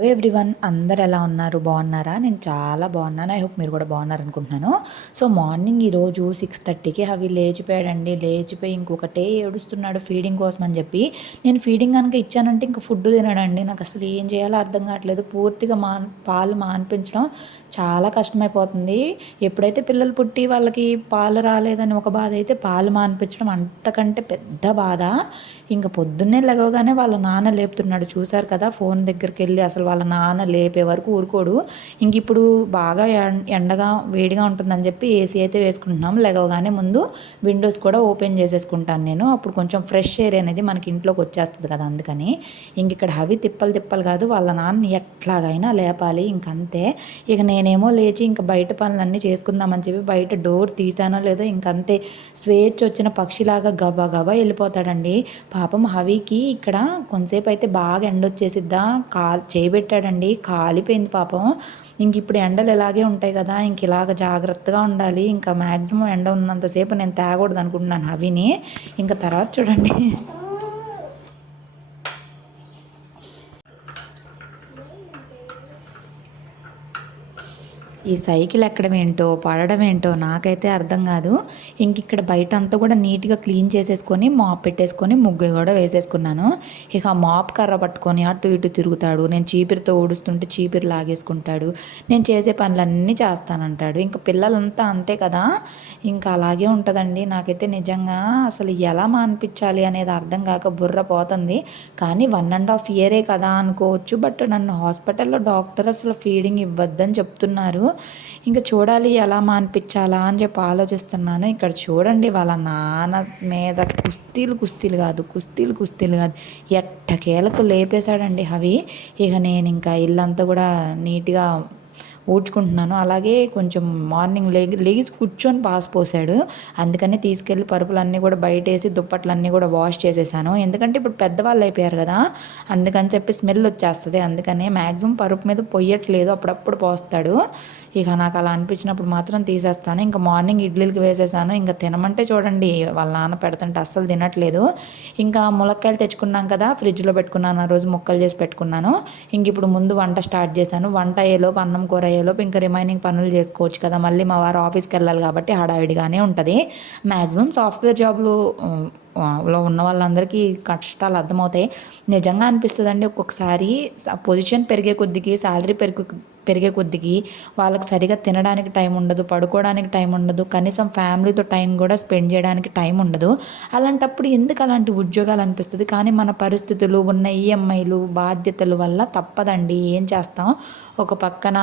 Hello everyone అందరు ఎలా ఉన్నారు? బాగున్నారా? నేను చాలా బాగున్నాను. ఐ హోప్ మీరు కూడా బాగున్నారు అనుకుంటున్నాను సో మార్నింగ్ ఈరోజు సిక్స్ థర్టీకి అవి లేచిపోయాడండి. లేచిపోయి ఇంకొకటే ఏడుస్తున్నాడు ఫీడింగ్ కోసం అని చెప్పి. నేను ఫీడింగ్ కనుక ఇచ్చానంటే ఇంకా ఫుడ్ తినడండి. నాకు అసలు ఏం చేయాలో అర్థం కావట్లేదు. పూర్తిగా మాన్ పాలు మాన్పించడం చాలా కష్టమైపోతుంది. ఎప్పుడైతే పిల్లలు పుట్టి వాళ్ళకి పాలు రాలేదని ఒక బాధ అయితే పాలు మాన్పించడం అంతకంటే పెద్ద బాధ. ఇంకా పొద్దున్నే లెగవగానే వాళ్ళ నాన్న లేపుతున్నాడు. చూశారు కదా ఫోన్ దగ్గరికి వెళ్ళి అసలు వాళ్ళ నాన్న లేపే వరకు ఊరుకోడు. ఇంక ఇప్పుడు బాగా ఎండగా వేడిగా ఉంటుందని చెప్పి ఏసీ అయితే వేసుకుంటున్నాం. లేవగానే ముందు విండోస్ కూడా ఓపెన్ చేసేసుకుంటాను నేను. అప్పుడు కొంచెం ఫ్రెష్ ఎయిర్ అనేది మనకి ఇంట్లోకి వచ్చేస్తుంది కదా అందుకని. ఇంక ఇక్కడ హవి తిప్పలు తిప్పలు కాదు వాళ్ళ నాన్న ఎట్లాగైనా లేపాలి ఇంకంతే ఇక నేనేమో లేచి ఇంకా బయట పనులన్నీ చేసుకుందామని చెప్పి బయట డోర్ తీసానో లేదో ఇంకంతే స్వేచ్ఛ వచ్చిన పక్షిలాగా గబా గబా వెళ్ళిపోతాడండి. పాపం హవికి ఇక్కడ కొంతసేపు అయితే బాగా ఎండ వచ్చేసిద్దా కాల్ పెట్టాడండి. కాలిపోయింది పాపం. ఇంక ఇప్పుడు ఎండలు ఇలాగే ఉంటాయి కదా ఇంక ఇలాగ జాగ్రత్తగా ఉండాలి. ఇంకా మ్యాక్సిమం ఎండ ఉన్నంతసేపు నేను తేగూడదు అనుకుంటున్నాను అవిని ఇంకా తర్వాత చూడండి. ఈ సైకిల్ ఎక్కడం ఏంటో పడడం ఏంటో నాకైతే అర్థం కాదు. ఇంక ఇక్కడ బయట అంతా కూడా నీట్గా క్లీన్ చేసేసుకొని మాప్ పెట్టేసుకొని ముగ్గు కూడా వేసేసుకున్నాను. ఇక మాప్ కర్ర పట్టుకొని అటు ఇటు తిరుగుతాడు. నేను చీపిరితో ఊడుస్తుంటే చీపిరి లాగేసుకుంటాడు. నేను చేసే పనులన్నీ చేస్తానంటాడు. ఇంకా పిల్లలంతా అంతే కదా. ఇంకా అలాగే ఉంటుందండి. నాకైతే నిజంగా అసలు ఎలా మానిపించాలి అనేది అర్థం కాక బుర్ర పోతుంది. కానీ వన్ అండ్ హాఫ్ ఇయరే కదా అనుకోవచ్చు. బట్ నన్ను హాస్పిటల్లో డాక్టర్ అసలు ఫీడింగ్ ఇవ్వద్దని చెప్తున్నారు. ఇంకా చూడాలి ఎలా మానిపించాలా అని చెప్పి ఆలోచిస్తున్నాను. ఇక్కడ చూడండి వాళ్ళ నాన్న మీద కుస్తీలు కుస్తీలు కాదు కుస్తీలు కుస్తీలు కాదు. ఎట్టకేలకు లేపేశాడండి అవి ఇక నేను ఇంకా ఇల్లంతా కూడా నీట్గా ఊడ్చుకుంటున్నాను. అలాగే కొంచెం మార్నింగ్ లేగి లేచి కూర్చొని పాస్ పోసాడు అందుకని తీసుకెళ్ళి పరుపులన్నీ కూడా బయట వేసి దుప్పట్లన్నీ కూడా వాష్ చేసేసాను. ఎందుకంటే ఇప్పుడు పెద్దవాళ్ళు అయిపోయారు కదా అందుకని చెప్పి స్మెల్ వచ్చేస్తుంది. అందుకనే మ్యాక్సిమం పరుపు మీద పొయ్యట్లేదు. అప్పుడప్పుడు పోస్తాడు. ఇక నాకు అలా అనిపించినప్పుడు మాత్రం తీసేస్తాను. ఇంకా మార్నింగ్ ఇడ్లీలకి వేసేసాను. ఇంకా తినమంటే చూడండి వాళ్ళ నాన్న పెడుతుంటే అస్సలు తినట్లేదు. ఇంకా ములక్కాయలు తెచ్చుకున్నాం కదా ఫ్రిడ్జ్లో పెట్టుకున్నాను. ఆ రోజు ముక్కలు చేసి పెట్టుకున్నాను. ఇంక ఇప్పుడు ముందు వంట స్టార్ట్ చేశాను. వంట అయ్యేలోపు అన్నం కూర అయ్యేలోపు ఇంకా రిమైనింగ్ పనులు చేసుకోవచ్చు కదా. మళ్ళీ మా వారు ఆఫీస్కి వెళ్ళాలి కాబట్టి హడావిడిగానే ఉంటుంది. మ్యాక్సిమం సాఫ్ట్వేర్ జాబ్లు లో ఉన్న వాళ్ళందరికీ కష్టాలు అర్థమవుతాయి. నిజంగా అనిపిస్తుందండి ఒక్కొక్కసారి పొజిషన్ పెరిగే కొద్దికి శాలరీ పెరిగే పెరిగే కొద్దికి వాళ్ళకి సరిగా తినడానికి టైం ఉండదు పడుకోవడానికి టైం ఉండదు కనీసం ఫ్యామిలీతో టైం కూడా స్పెండ్ చేయడానికి టైం ఉండదు. అలాంటప్పుడు ఎందుకు అలాంటి ఉద్యోగాలు అనిపిస్తుంది? కానీ మన పరిస్థితులు ఉన్న ఈఎంఐలు బాధ్యతలు వల్ల తప్పదండి. ఏం చేస్తాం? ఒక పక్కన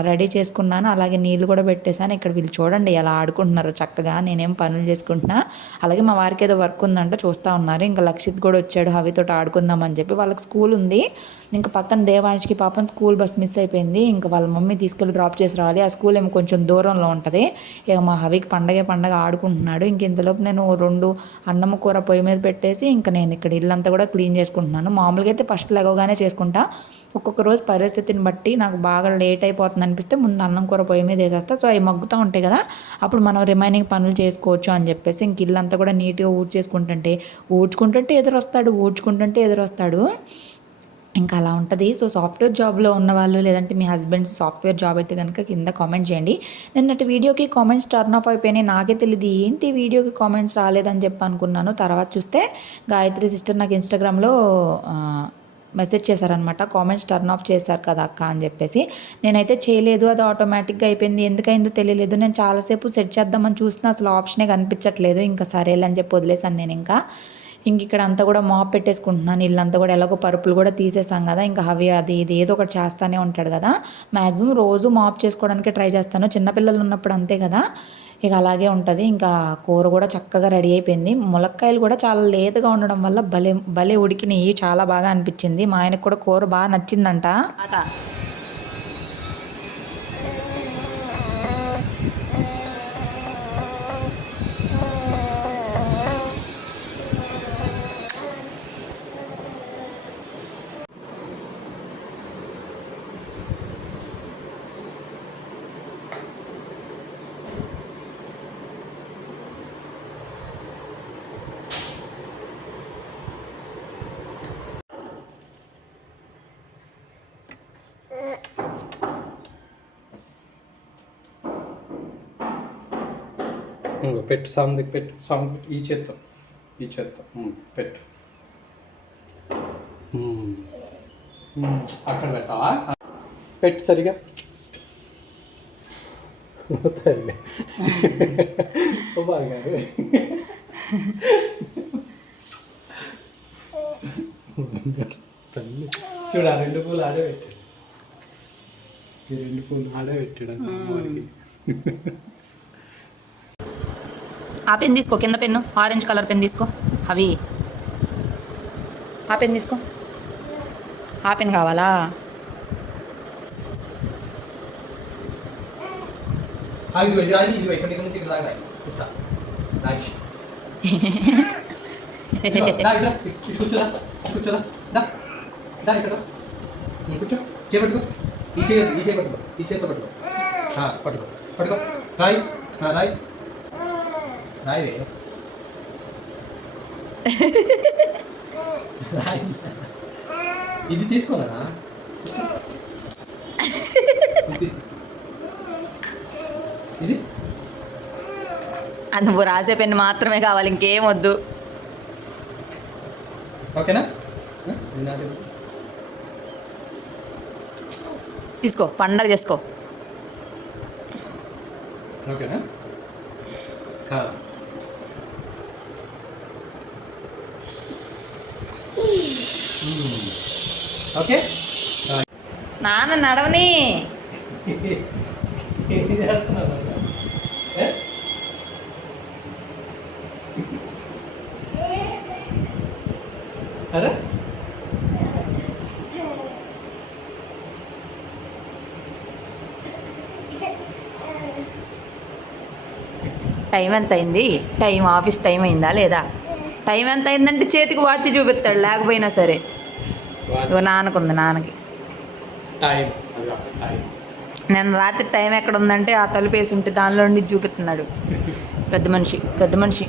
రెడీ చేసుకున్నాను. అలాగే నీళ్ళు కూడా పెట్టేశాను. ఇక్కడ వీళ్ళు చూడండి ఎలా ఆడుకుంటున్నారు. చక్కగా నేనేం పనులు చేసుకుంటున్నా. అలాగే మా వారికి ఏదో వర్క్ ఉందంట చూస్తూ ఉన్నారు. ఇంకా లక్షిత్ కూడా వచ్చాడు హవితో ఆడుకుందాం అని చెప్పి. వాళ్ళకి స్కూల్ ఉంది. ఇంకా పక్కన దేవాంష్కి పాపం స్కూల్ బస్ మిస్ అయిపోయింది. ఇంకా వాళ్ళ మమ్మీ తీసుకెళ్ళి డ్రాప్ చేసి రావాలి. ఆ స్కూల్ ఏమో కొంచెం దూరంలో ఉంటుంది. ఇక మా హవికి పండగే పండగ ఆడుకుంటున్నాడు. ఇంక ఇంతలోపు నేను రెండు అన్నం కూర పొయ్యి మీద పెట్టేసి ఇంకా నేను ఇక్కడ ఇల్లంతా కూడా క్లీన్ చేసుకుంటున్నాను. మామూలుగా అయితే ఫస్ట్ లెగవగానే చేసుకుంటా. ఒక్కొక్క రోజు పరిస్థితిని బట్టి నాకు బాగా లేట్ అయిపోతుంది అనిపిస్తే ముందు అన్నం కూర పొయ్యి మీద వేసేస్తా. సో అవి మగ్గుతూ ఉంటాయి కదా అప్పుడు మనం రిమైనింగ్ పనులు చేసుకోవచ్చు అని చెప్పేసి ఇంక ఇల్లంతా కూడా నీట్గా ఊడ్చేసుకుంటుంటే ఊడ్చుకుంటుంటే ఎదురొస్తాడు ఊడ్చుకుంటుంటే ఎదురొస్తాడు. ఇంకా అలా ఉంటుంది. సో సాఫ్ట్వేర్ జాబ్లో ఉన్న వాళ్ళు లేదంటే మీ హస్బెండ్స్ సాఫ్ట్వేర్ జాబ్ అయితే కనుక కింద కామెంట్ చేయండి. నిన్నటి వీడియోకి కామెంట్స్ టర్న్ ఆఫ్ అయిపోయినాయి. నాకే తెలియదు ఏంటి వీడియోకి కామెంట్స్ రాలేదని చెప్పి అనుకున్నాను. తర్వాత చూస్తే గాయత్రి సిస్టర్ నాకు ఇన్స్టాగ్రామ్లో మెసేజ్ చేశారనమాట కామెంట్స్ టర్న్ ఆఫ్ చేశారు కదా అక్క అని చెప్పేసి. నేనైతే చేయలేదు అది ఆటోమేటిక్గా అయిపోయింది. ఎందుకైందో తెలియలేదు. నేను చాలాసేపు సెట్ చేద్దామని చూసినా అసలు ఆప్షనే కనిపించట్లేదు. ఇంకా సరేలని చెప్పి వదిలేసాను నేను ఇంకా. ఇంక ఇక్కడ అంతా కూడా మాప్ పెట్టేసుకుంటున్నాను. ఇల్లంతా కూడా ఎలాగో పరుపులు కూడా తీసేసాం కదా. ఇంకా అవి అది ఇది ఏదో ఒకటి చేస్తానే ఉంటాడు కదా. మ్యాక్సిమం రోజు మాప్ చేసుకోవడానికి ట్రై చేస్తాను. చిన్నపిల్లలు ఉన్నప్పుడు అంతే కదా. ఇక అలాగే ఉంటుంది. ఇంకా కూర కూడా చక్కగా రెడీ అయిపోయింది. ములక్కాయలు కూడా చాలా లేతగా ఉండడం వల్ల భలే భలే ఉడికినాయి. చాలా బాగా అనిపించింది. మా ఆయనకు కూడా కూర బాగా నచ్చిందంట. పెట్టు సౌండ్ పెట్టు సౌండ్ ఈ చేత్తో ఈ చేత్తో. పెట్టు. అక్కడ పెట్టావా? పెట్టు సరిగా. బాగా తల్లి. చూడ ఆ రెండు పూలు ఆడే పెట్టాడు ఈ రెండు పూలు ఆడే పెట్టాడు అమ్మవారికి. ఆ పెన్ తీసుకో కింద పెన్ను. ఆరెంజ్ కలర్ పెన్ తీసుకో. అవి. ఆ పెన్ తీసుకో. ఆ పెన్ కావాలా? కూర్చో చేపట్టుకో ఈ చేయ ఈ చేయి పట్టుకో ఈ చేతితో పట్టుకో. పట్టుకో పట్టుకో. రాయి రాయి. రాయి ఇది తీసుకోనా ఇది నువ్వు రాసే పెన్ మాత్రమే కావాలి ఇంకేం వద్దు ఓకేనా. తీసుకో పండగ చేసుకో ఓకేనా ఆ. మ్మ్. ఓకే. నాన్న నడవని? అరే? టైం ఎంత అయింది టైం ఆఫీస్ టైం అయిందా లేదా? టైం ఎంత అయిందంటే చేతికి వాచ్ చూపిస్తాడు లేకపోయినా సరే. ఇగో నాన్నకుంది నాన్నకి. నేను రాత్రి టైం ఎక్కడ ఉందంటే ఆ తలుపు వేసి ఉంటే దానిలో నుండి చూపిస్తున్నాడు. పెద్ద మనిషి పెద్ద మనిషి.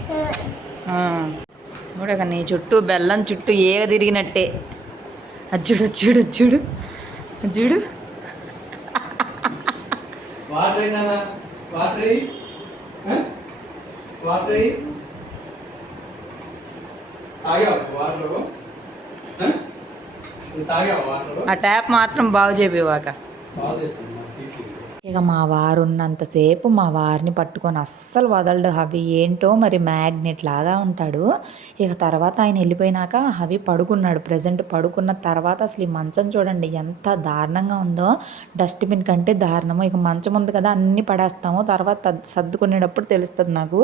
కూడా నీ చుట్టూ బెల్లం చుట్టూ ఏగ తిరిగినట్టే. అది చూడు అది చూడు అది చూడు. అది చూడు. వాటర్ ఆ ట్యాప్ మాత్రం బాగు చేపివాక బాగా తీపి. ఇక మా వారు ఉన్నంతసేపు మా వారిని పట్టుకొని అస్సలు వదలడు హవి. ఏంటో మరి మ్యాగ్నెట్ లాగా ఉంటాడు. ఇక తర్వాత ఆయన వెళ్ళిపోయినాక హవి పడుకున్నాడు. ప్రజెంట్ పడుకున్న తర్వాత అసలు ఈ మంచం చూడండి ఎంత దారుణంగా ఉందో. డస్ట్బిన్ కంటే దారుణము. ఇక మంచం ఉంది కదా అన్నీ పడేస్తాము. తర్వాత సర్దుకునేటప్పుడు తెలుస్తుంది నాకు.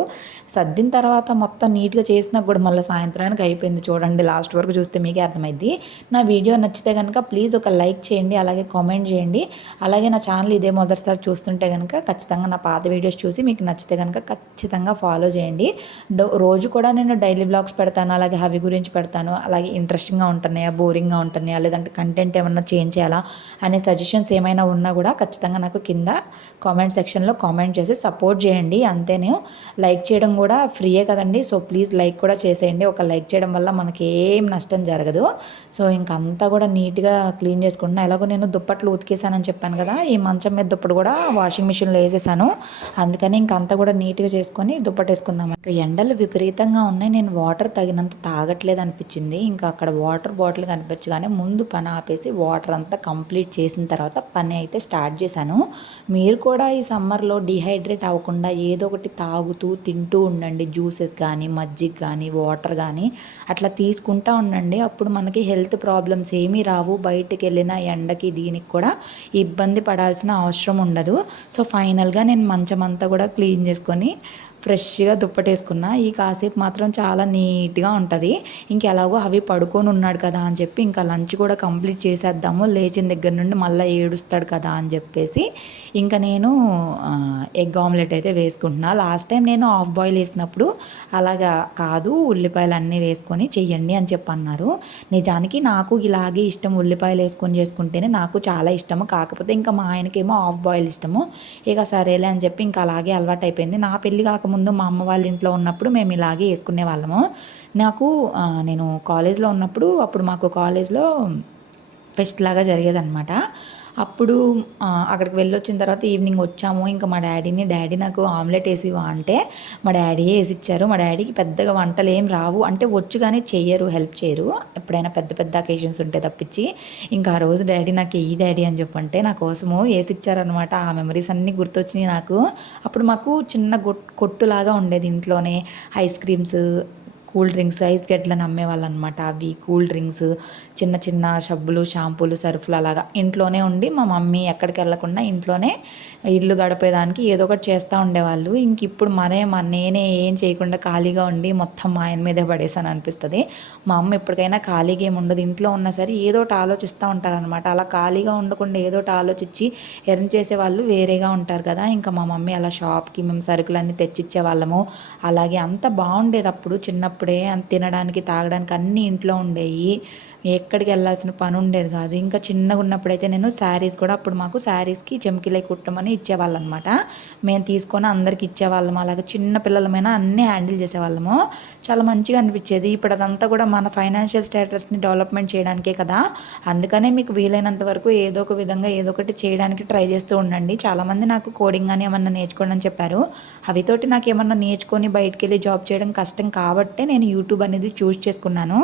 సర్దిన తర్వాత మొత్తం నీట్గా చేసినా కూడా మళ్ళీ సాయంత్రానికి అయిపోయింది చూడండి. లాస్ట్ వరకు చూస్తే మీకే అర్థమైంది నా వీడియో నచ్చితే కనుక ప్లీజ్ ఒక లైక్ చేయండి అలాగే కామెంట్ చేయండి. అలాగే నా ఛానల్ ఇదే మొదటిసారి చూస్తుంటే కనుక ఖచ్చితంగా నా పాత వీడియోస్ చూసి మీకు నచ్చితే కనుక ఖచ్చితంగా ఫాలో చేయండి. డో- రోజు కూడా నేను డైలీ బ్లాగ్స్ పెడతాను అలాగే హవి గురించి పెడతాను అలాగే ఇంట్రెస్టింగ్గా ఉంటున్నాయా బోరింగ్గా ఉంటున్నాయా లేదంటే కంటెంట్ ఏమన్నా చేంజ్ చేయాలా అనే సజెషన్స్ ఏమైనా ఉన్నా కూడా ఖచ్చితంగా నాకు కింద కామెంట్ సెక్షన్లో కామెంట్ చేసి సపోర్ట్ చేయండి. అంతేనే లైక్ చేయడం కూడా ఫ్రీయే కదండి. సో ప్లీజ్ లైక్ కూడా చేసేయండి. ఒక లైక్ చేయడం వల్ల మనకి ఏం నష్టం జరగదు. సో ఇంకంతా కూడా నీట్గా క్లీన్ చేసుకుంటున్నా. ఎలాగో నేను దుప్పట్లు ఉతికేసానని చెప్పాను కదా ఈ మంచం మీద దుప్పటి కూడా వాషింగ్ మిషన్లో వేసేసాను. అందుకని ఇంకంతా కూడా నీట్గా చేసుకొని దుప్పటి వేసుకుందాం ఇంకా ఎండలు విపరీతంగా ఉన్నాయి. నేను వాటర్ తగినంత తాగట్లేదు అనిపించింది. ఇంకా అక్కడ వాటర్ బాటిల్ కనిపించగానే ముందు పని ఆపేసి వాటర్ అంతా కంప్లీట్ చేసిన తర్వాత పని అయితే స్టార్ట్ చేశాను. మీరు కూడా ఈ సమ్మర్లో డిహైడ్రేట్ అవ్వకుండా ఏదో ఒకటి తాగుతూ తింటూ ఉండండి. జ్యూసెస్ కానీ మజ్జిగ కానీ వాటర్ కానీ అట్లా తీసుకుంటూ ఉండండి. అప్పుడు మనకి హెల్త్ ప్రాబ్లమ్స్ ఏమీ రావు. బయటికి వెళ్ళిన ఎండకి దీనికి కూడా ఇబ్బంది పడాల్సిన అవసరం ఉండదు. సో ఫైనల్గా నేను మంచం అంతా కూడా క్లీన్ చేసుకొని ఫ్రెష్గా దుప్పటేసుకున్నా ఈ కాసేపు మాత్రం చాలా నీట్గా ఉంటుంది. ఇంకెలాగో అవి పడుకొని ఉన్నాడు కదా అని చెప్పి ఇంకా లంచ్ కూడా కంప్లీట్ చేసేద్దాము. లేచిన దగ్గర నుండి మళ్ళీ ఏడుస్తాడు కదా అని చెప్పేసి ఇంకా నేను ఎగ్ ఆమ్లెట్ అయితే వేసుకుంటున్నా. లాస్ట్ టైం నేను హాఫ్ బాయిల్ వేసినప్పుడు అలాగా కాదు ఉల్లిపాయలు అన్నీ వేసుకొని చెయ్యండి అని చెప్పి అన్నారు నిజానికి నాకు ఇలాగే ఇష్టం ఉల్లిపాయలు వేసుకొని చేసుకుంటేనే నాకు చాలా ఇష్టము. కాకపోతే ఇంకా మా ఆయనకేమో హాఫ్ బాయిల్ ఇష్టము. ఇక సరేలే అని చెప్పి ఇంకా అలాగే అలవాటు అయిపోయింది నా పెళ్ళి కాకముందు ముందు మా అమ్మ వాళ్ళ ఇంట్లో ఉన్నప్పుడు మేము ఇలాగే వేసుకునే వాళ్ళము. నాకు నేను కాలేజ్లో ఉన్నప్పుడు అప్పుడు మాకు కాలేజ్లో ఫెస్ట్ లాగా జరిగేదన్నమాట. అప్పుడు అక్కడికి వెళ్ళొచ్చిన తర్వాత ఈవినింగ్ వచ్చాము. ఇంకా మా డాడీని డాడీ నాకు ఆమ్లెట్ వేసి అంటే మా డాడీ వేసి ఇచ్చారు మా డాడీకి పెద్దగా వంటలు ఏం రావు. అంటే వచ్చు కానీ చెయ్యరు హెల్ప్ చేయరు. ఎప్పుడైనా పెద్ద పెద్ద అకేషన్స్ ఉంటే తప్పించి. ఇంకా ఆ రోజు డాడీ నాకు ఈ డాడీ అని చెప్పంటే నా కోసము వేసిచ్చారనమాట ఆ మెమరీస్ అన్నీ గుర్తొచ్చినాయి నాకు. అప్పుడు మాకు చిన్న కొట్టులాగా ఉండేది ఇంట్లోనే. Ice creams cool drinks ice గడ్లను అమ్మేవాళ్ళు అనమాట అవి కూల్ డ్రింక్స్ చిన్న చిన్న సబ్బులు షాంపూలు సర్ఫులు అలాగా ఇంట్లోనే ఉండి మా మమ్మీ ఎక్కడికి వెళ్ళకుండా ఇంట్లోనే ఇల్లు గడిపేదానికి ఏదో ఒకటి చేస్తూ ఉండేవాళ్ళు. ఇంక ఇప్పుడు మరే మా నేనే ఏం చేయకుండా ఖాళీగా ఉండి మొత్తం మా ఆయన మీదే పడేసాను అనిపిస్తుంది. మా అమ్మ ఎప్పటికైనా ఖాళీగా ఏమి ఉండదు. ఇంట్లో ఉన్నా సరే ఏదో ఒకటి ఆలోచిస్తూ ఉంటారనమాట. అలా ఖాళీగా ఉండకుండా ఏదో ఒకటి ఆలోచించి ఎర్న్ చేసే వాళ్ళు వేరేగా ఉంటారు కదా. ఇంకా మా మమ్మీ అలా షాప్కి మేము సరుకులన్నీ తెచ్చిచ్చే వాళ్ళము అలాగే అంత బాగుండేది అప్పుడు చిన్నప్పుడు. అప్పుడే తినడానికి తాగడానికి అన్నీ ఇంట్లో ఉండేవి ఎక్కడికి వెళ్ళాల్సిన పని ఉండేది కాదు. ఇంకా చిన్నగా ఉన్నప్పుడైతే నేను శారీస్ కూడా అప్పుడు మాకు శారీస్కి చెమ్కిలై కుట్టమని ఇచ్చేవాళ్ళు అనమాట మేము తీసుకొని అందరికి ఇచ్చేవాళ్ళము. అలాగే చిన్న పిల్లలమైనా అన్నీ హ్యాండిల్ చేసేవాళ్ళము. చాలా మంచిగా అనిపించేది. ఇప్పుడు అదంతా కూడా మన ఫైనాన్షియల్ స్టేటస్ని డెవలప్మెంట్ చేయడానికే కదా. అందుకనే మీకు వీలైనంత వరకు ఏదో ఒక విధంగా ఏదో ఒకటి చేయడానికి ట్రై చేస్తూ ఉండండి. చాలామంది నాకు కోడింగ్ అని ఏమన్నా నేర్చుకోండి అని చెప్పారు. అవితోటి నాకు ఏమన్నా నేర్చుకొని బయటకు వెళ్ళి జాబ్ చేయడం కష్టం కాబట్టే నేను యూట్యూబ్ అనేది చూస్ చేసుకున్నాను.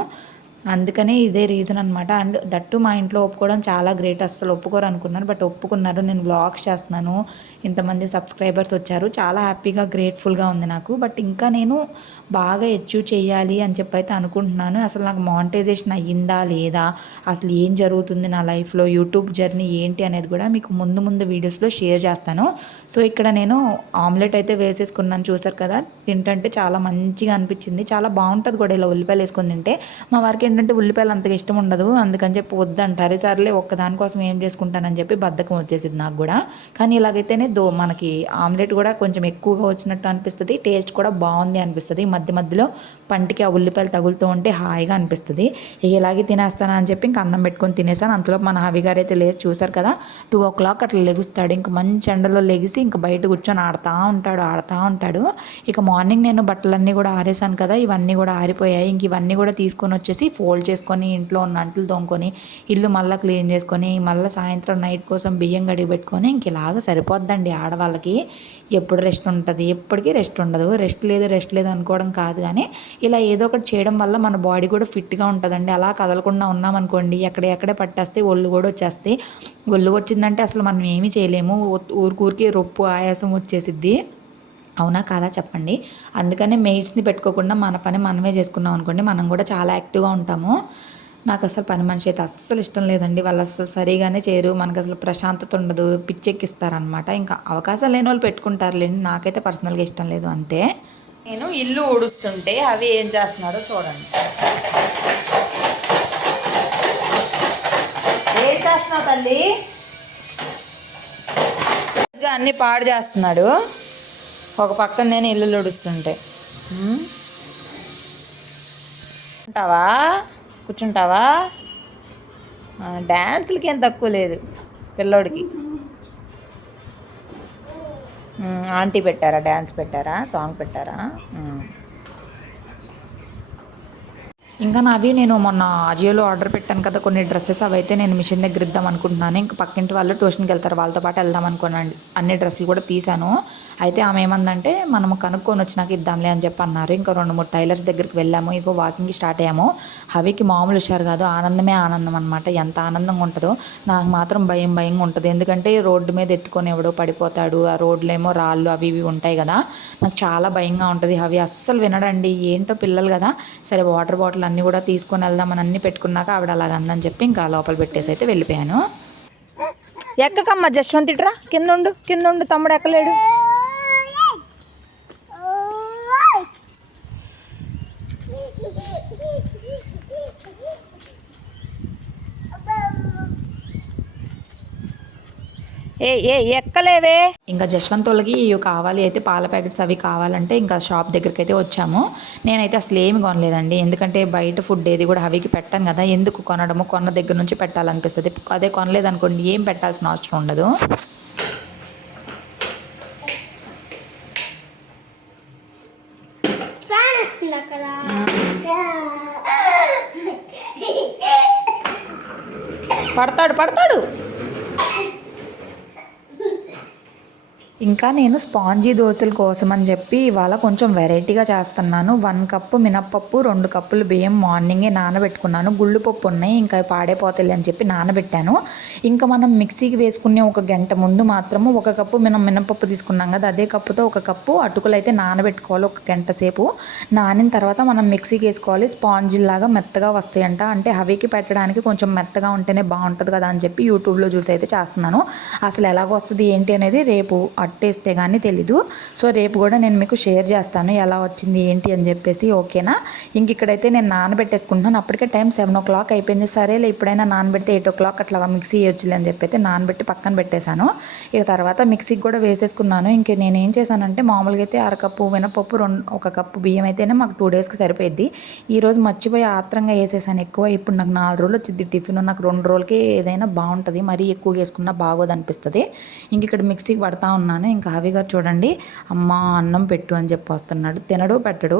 అందుకనే ఇదే రీజన్ అనమాట అండ్ దట్టు మా ఇంట్లో ఒప్పుకోవడం చాలా గ్రేట్ అస్సలు ఒప్పుకోరు అనుకున్నాను బట్ ఒప్పుకున్నారు. నేను బ్లాగ్స్ చేస్తున్నాను. ఇంతమంది సబ్స్క్రైబర్స్ వచ్చారు. చాలా హ్యాపీగా గ్రేట్ఫుల్గా ఉంది నాకు. బట్ ఇంకా నేను బాగా అచీవ్ చేయాలి అని చెప్పి అయితే అనుకుంటున్నాను. అసలు నాకు మానిటైజేషన్ అయ్యిందా లేదా? అసలు ఏం జరుగుతుంది నా లైఫ్లో యూట్యూబ్ జర్నీ ఏంటి అనేది కూడా మీకు ముందు ముందు వీడియోస్లో షేర్ చేస్తాను. సో ఇక్కడ నేను ఆమ్లెట్ అయితే వేసేసుకున్నాను. చూసారు కదా? తింటుంటే చాలా మంచిగా అనిపించింది. చాలా బాగుంటుంది కూడా ఇలా ఉల్లిపాయలు వేసుకొని తింటే. మా వారికి ఏంటంటే ఉల్లిపాయలు అంతగా ఇష్టం ఉండదు. అందుకని చెప్పి వద్దంటారు. సర్లే ఒక్కదానికోసం ఏం చేసుకుంటానని చెప్పి బద్ధకం వచ్చేసింది నాకు కూడా. కానీ ఇలాగైతేనే దో మనకి ఆమ్లెట్ కూడా కొంచెం ఎక్కువగా వచ్చినట్టు అనిపిస్తుంది. టేస్ట్ కూడా బాగుంది అనిపిస్తుంది. మధ్య మధ్యలో పంటికి ఆ ఉల్లిపాయలు తగులుతూ ఉంటే హాయిగా అనిపిస్తుంది. ఇలాగే తినేస్తాను అని చెప్పి ఇంకా అన్నం పెట్టుకొని తినేసాను. అంతలో మన హవి గారు అయితే లేదు చూసారు కదా టూ ఓ క్లాక్ అట్లా లెగుస్తాడు. ఇంకా మంచి ఎండలో లెగిసి ఇంకా బయట కూర్చొని ఆడుతూ ఉంటాడు ఆడుతూ ఉంటాడు. ఇక మార్నింగ్ నేను బట్టలన్నీ కూడా ఆరేసాను కదా ఇవన్నీ కూడా ఆరిపోయాయి. ఇంక ఇవన్నీ కూడా తీసుకొని వచ్చేసి ఫోల్డ్ చేసుకొని ఇంట్లో ఉన్న అంట్లు తోముకొని ఇల్లు మళ్ళీ క్లీన్ చేసుకొని మళ్ళీ సాయంత్రం నైట్ కోసం బియ్యం గడిగి పెట్టుకొని ఇంక ఇలాగ సరిపోద్దండి ఆడవాళ్ళకి. ఎప్పుడు రెస్ట్ ఉంటుంది? ఎప్పటికీ రెస్ట్ ఉండదు. రెస్ట్ లేదు రెస్ట్ లేదు అనుకోవడం కాదు కానీ ఇలా ఏదో ఒకటి చేయడం వల్ల మన బాడీ కూడా ఫిట్గా ఉంటుందండి. అలా కదలకుండా ఉన్నామనుకోండి ఎక్కడెక్కడే పట్టేస్తే ఒళ్ళు కూడా వచ్చేస్తాయి. ఒళ్ళు వచ్చిందంటే అసలు మనం ఏమీ చేయలేము. ఊరికూరికి రొప్పు ఆయాసం వచ్చేసిద్ది. అవునా కాదా చెప్పండి. అందుకనే మెయిట్స్ని పెట్టుకోకుండా మన పని మనమే చేసుకున్నాం అనుకోండి మనం కూడా చాలా యాక్టివ్గా ఉంటాము. నాకు అసలు పని మనిషి అయితే అస్సలు ఇష్టం లేదండి. వాళ్ళు అసలు సరిగానే చేయరు. మనకు అసలు ప్రశాంతత ఉండదు. పిచ్చెక్కిస్తారనమాట ఇంకా అవకాశం లేని వాళ్ళు పెట్టుకుంటారులేండి. నాకైతే పర్సనల్గా ఇష్టం లేదు అంతే. నేను ఇల్లు ఊడుస్తుంటే అవి ఏం చేస్తున్నారో చూడండి. ఏం చేస్తున్నావు తల్లి? అన్ని పాడు చేస్తున్నాడు. ఒక పక్కన నేను ఇల్లు ఉడుస్తుంటే ఉంటావా? కూర్చుంటావా? డ్యాన్సులకి ఏం తక్కువ లేదు పిల్లోడికి. ఆంటీ పెట్టారా డ్యాన్స్ పెట్టారా సాంగ్ పెట్టారా? ఇంకా నావి నేను మొన్న అజియోలో ఆర్డర్ పెట్టాను కదా కొన్ని డ్రెస్సెస్ అవి అయితే నేను మిషన్ దగ్గర ఇద్దాం అనుకుంటున్నాను. ఇంకా పక్కింటి వాళ్ళు ట్యూషన్కి వెళ్తారు వాళ్ళతో పాటు వెళ్దాం అనుకున్నాను. అన్ని డ్రెస్సులు కూడా తీశాను. అయితే ఆమె ఏమందంటే మనము కనుక్కొని వచ్చినాక ఇద్దాంలే అని చెప్పి అన్నారు. ఇంకా రెండు మూడు టైలర్స్ దగ్గరికి వెళ్ళాము. ఇగో వాకింగ్కి స్టార్ట్ అయ్యాము. హవికి మామూలు హుషారు కాదు ఆనందమే ఆనందం అనమాట ఎంత ఆనందంగా ఉంటుందో. నాకు మాత్రం భయం భయంగా ఉంటుంది. ఎందుకంటే రోడ్డు మీద ఎత్తుకొని ఎవడో పడిపోతాడు. ఆ రోడ్లు ఏమో రాళ్ళు అవి ఇవి ఉంటాయి కదా. నాకు చాలా భయంగా ఉంటుంది. హవి అస్సలు వినడండి. ఏంటో పిల్లలు కదా. సరే వాటర్ బాటిల్ అన్నీ కూడా తీసుకొని వెళ్దామని అన్నీ పెట్టుకున్నాక ఆవిడ అలాగ అందని చెప్పి ఇంకా లోపల పెట్టేసి అయితే వెళ్ళిపోయాను. ఎక్కకమ్మ జశ్వంత్ ఇట్రా కింద ఉండు కింద ఉండు తమ్ముడు ఎక్కలేడు? ఏ ఏ ఎక్కలేవే? ఇంకా జశ్వంత్ వాళ్ళకి ఇవి కావాలి అయితే పాల ప్యాకెట్స్ అవి కావాలంటే ఇంకా షాప్ దగ్గరికి అయితే వచ్చాము. నేనైతే అసలు ఏమి కొనలేదండి. ఎందుకంటే బయట ఫుడ్ ఏది కూడా అవికి పెట్టాను కదా. ఎందుకు కొనడము? కొన్న దగ్గర నుంచి పెట్టాలనిపిస్తుంది. అదే కొనలేదనుకోండి ఏం పెట్టాల్సిన అవసరం ఉండదు. ఫ్యాన్ వస్తుంది అక్కడ. పడతాడు పడతాడు. ఇంకా నేను స్పాంజీ దోశల కోసం అని చెప్పి ఇవాళ కొంచెం వెరైటీగా చేస్తున్నాను. వన్ కప్పు మినప్పప్పు రెండు కప్పులు బియ్యం మార్నింగే నానబెట్టుకున్నాను. గుళ్ళు పప్పు ఉన్నాయి ఇంకా పాడైపోతాయి అని చెప్పి నానబెట్టాను. ఇంకా మనం మిక్సీకి వేసుకునే ఒక గంట ముందు మాత్రము ఒక కప్పు మనం మినప్పప్పు తీసుకున్నాం కదా అదే కప్పుతో ఒక కప్పు అటుకులు అయితే నానబెట్టుకోవాలి ఒక గంట సేపు. నానిన తర్వాత మనం మిక్సీకి వేసుకోవాలి. స్పాంజ్ లాగా మెత్తగా వస్తాయంట. అంటే హవీకి పెట్టడానికి కొంచెం మెత్తగా ఉంటేనే బాగుంటుంది కదా అని చెప్పి యూట్యూబ్లో చూసి అయితే చేస్తున్నాను. అసలు ఎలాగ వస్తుంది ఏంటి అనేది రేపు పట్టేస్తే కానీ తెలీదు. సో రేపు కూడా నేను మీకు షేర్ చేస్తాను ఎలా వచ్చింది ఏంటి అని చెప్పేసి ఓకేనా? ఇంక ఇక్కడైతే నేను నానబెట్టేసుకుంటున్నాను. అప్పటికే టైం సెవెన్ ఓ క్లాక్ అయిపోయింది. సరేలే ఇప్పుడైనా నానబెడితే ఎయిట్ ఓ క్లాక్ అట్లా మిక్సీ వేయొచ్చులే అని చెప్పి అయితే నానబెట్టి పక్కన పెట్టేశాను. ఇక తర్వాత మిక్సీకి కూడా వేసేసుకున్నాను. ఇంక నేను ఏం చేశానంటే మామూలుగా అయితే అరకప్పు మినపప్పు రెండు ఒక కప్పు బియ్యం అయితేనే మాకు టూ డేస్కి సరిపోయింది ఈరోజు మర్చిపోయి ఆత్రంగా వేసేసాను ఎక్కువ. ఇప్పుడు నాకు నాలుగు రోజులు వచ్చింది టిఫిన్. నాకు రెండు రోజులకి ఏదైనా బాగుంటుంది. మరీ ఎక్కువ వేసుకున్నా బాగోదు అనిపిస్తుంది ఇంక ఇక్కడ మిక్సీకి పడతా ఉన్నాను. ఇంకా హవి గారు చూడండి అమ్మ అన్నం పెట్టు అని చెప్పి వస్తున్నాడు. తినడు పెట్టడు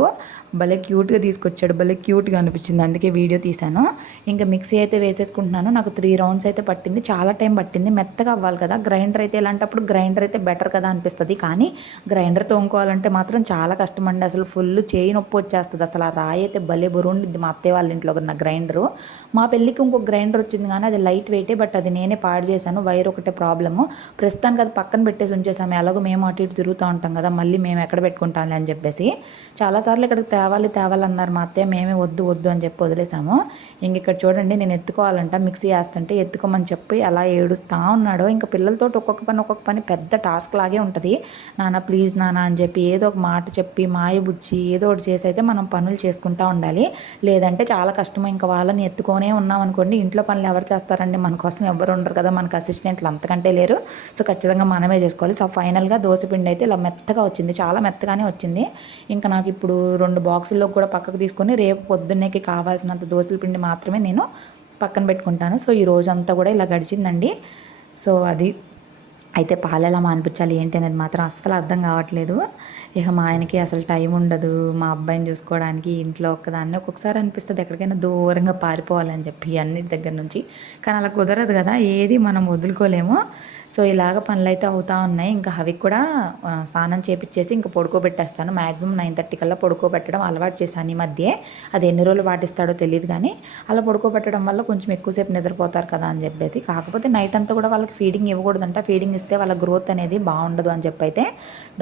భలే క్యూట్గా తీసుకొచ్చాడు. భలే క్యూట్గా అనిపించింది. అందుకే వీడియో తీశాను. ఇంకా మిక్సీ అయితే వేసేసుకుంటున్నాను. నాకు త్రీ రౌండ్స్ అయితే పట్టింది. చాలా టైం పట్టింది. మెత్తగా అవ్వాలి కదా. గ్రైండర్ అయితే ఇలాంటప్పుడు గ్రైండర్ అయితే బెటర్ కదా అనిపిస్తుంది. కానీ గ్రైండర్ తోముకోవాలంటే మాత్రం చాలా కష్టం అండి అసలు ఫుల్ చేయి నొప్పి వచ్చేస్తుంది. అసలు ఆ రాయి అయితే భలే బరువుండిద్ది మా అత్తయ్య వాళ్ళ ఇంట్లో ఉన్న గ్రైండరు. మా పెళ్ళికి ఇంకో గ్రైండర్ వచ్చింది కానీ అది లైట్ వెయిటే బట్ అది నేనే పాడు చేశాను. వైర్ ఒకటే ప్రాబ్లము ప్రస్తుతానికి అది పక్కన పెట్టేసి ఉంచేసాము ఎలాగో మేము అటు ఇటు తిరుగుతూ ఉంటాం కదా మళ్ళీ మేము ఎక్కడ పెట్టుకుంటాంలే అని చెప్పేసి చాలాసార్లు ఇక్కడికి తేవాలి తేవాలన్నారు మా అత్తయ్య మేమే వద్దు వద్దు అని చెప్పి వదిలేసాము. ఇంక ఇక్కడ చూడండి నేను ఎత్తుకోవాలంట మిక్సీ వేస్తుంటే ఎత్తుకోమని చెప్పి అలా ఏడుస్తూ ఉన్నాడు. ఇంకా పిల్లలతో ఒక్కొక్క పని ఒక్కొక్క పని పెద్ద టాస్క్ లాగే ఉంటుంది. నాన్న ప్లీజ్ నాన్న అని చెప్పి ఏదో ఒక మాట చెప్పి మాయ బుచ్చి ఏదో ఒకటి చేసి అయితే మనం పనులు చేసుకుంటూ ఉండాలి. లేదంటే చాలా కష్టం ఇంకా వాళ్ళని ఎత్తుకొనే ఉన్నాం అనుకోండి ఇంట్లో పనులు ఎవరు చేస్తారండి? మన కోసం ఎవరు ఉండరు కదా మనకు అసిస్టెంట్లు అంతకంటే లేరు. సో ఖచ్చితంగా మనమే చేసుకోవాలి. సో ఫైనల్గా దోశపిండి అయితే ఇలా మెత్తగా వచ్చింది. చాలా మెత్తగానే వచ్చింది. ఇంకా నాకు ఇప్పుడు రెండు బాక్సుల్లో కూడా పక్కకు తీసుకొని రేపు పొద్దున్నేకి కావాల్సినంత దోశల పిండి మాత్రమే నేను పక్కన పెట్టుకుంటాను. సో ఈ రోజంతా కూడా ఇలా గడిచిందండి. సో అది అయితే పాలు ఎలా మానిపించాలి ఏంటి అనేది మాత్రం అస్సలు అర్థం కావట్లేదు. ఇక మా ఆయనకి అసలు టైం ఉండదు. మా అబ్బాయిని చూసుకోవడానికి ఇంట్లో ఒక్కదాన్ని ఒక్కొక్కసారి అనిపిస్తుంది. ఎక్కడికైనా దూరంగా పారిపోవాలని చెప్పి అన్నిటి దగ్గర నుంచి. కానీ అలా కుదరదు కదా. ఏది మనం వదులుకోలేము. సో ఇలాగ పనులు అయితే అవుతా ఉన్నాయి. ఇంకా అవి కూడా స్నానం చేపించేసి ఇంకా పడుకోబెట్టేస్తాను. మ్యాక్సిమం నైన్ థర్టీ కల్లా పడుకోబెట్టడం అలవాటు చేశాను ఈ మధ్య. అది ఎన్ని రోజులు పాటిస్తాడో తెలియదు కానీ అలా పడుకోబెట్టడం వల్ల కొంచెం ఎక్కువసేపు నిద్రపోతారు కదా అని చెప్పేసి. కాకపోతే నైట్ అంతా కూడా వాళ్ళకి ఫీడింగ్ ఇవ్వకూడదంట. ఫీడింగ్ ఇస్తే వాళ్ళ గ్రోత్ అనేది బాగుండదు అని చెప్పి అయితే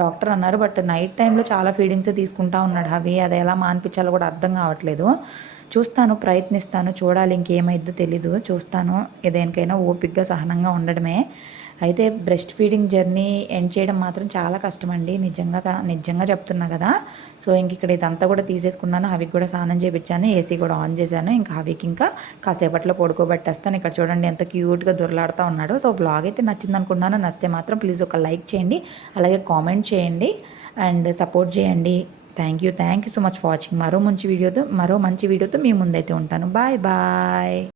డాక్టర్ అన్నారు. బట్ నైట్ టైంలో చాలా ఫీడింగ్స్ తీసుకుంటా ఉన్నాడు అవి. అది ఎలా మానిపించాలో కూడా అర్థం కావట్లేదు. చూస్తాను ప్రయత్నిస్తాను. చూడాలి ఇంకేమైద్దో తెలీదు. చూస్తాను. ఏదేనికైనా ఓపిక్గా సహనంగా ఉండడమే. అయితే బ్రెస్ట్ ఫీడింగ్ జర్నీ ఎండ్ చేయడం మాత్రం చాలా కష్టం అండి నిజంగా నిజంగా చెప్తున్నా కదా. సో ఇంక ఇక్కడ ఇదంతా కూడా తీసేసుకున్నాను. హవికి కూడా స్నానం చేయించాను ఏసీ కూడా ఆన్ చేశాను. ఇంకా హవికి ఇంకా కాసేపట్లో పడుకోబెట్టేస్తాను. ఇక్కడ చూడండి ఎంత క్యూట్గా దొరలాడుతూ ఉన్నాడు. సో బ్లాగ్ అయితే నచ్చింది అనుకున్నాను నచ్చితే మాత్రం ప్లీజ్ ఒక లైక్ చేయండి. అలాగే కామెంట్ చేయండి. అండ్ సపోర్ట్ చేయండి. Thank you thank you so much for watching మరో మంచి వీడియోతో మరో మంచి వీడియోతో మీ ముందైతే ఉంటాను. Bye bye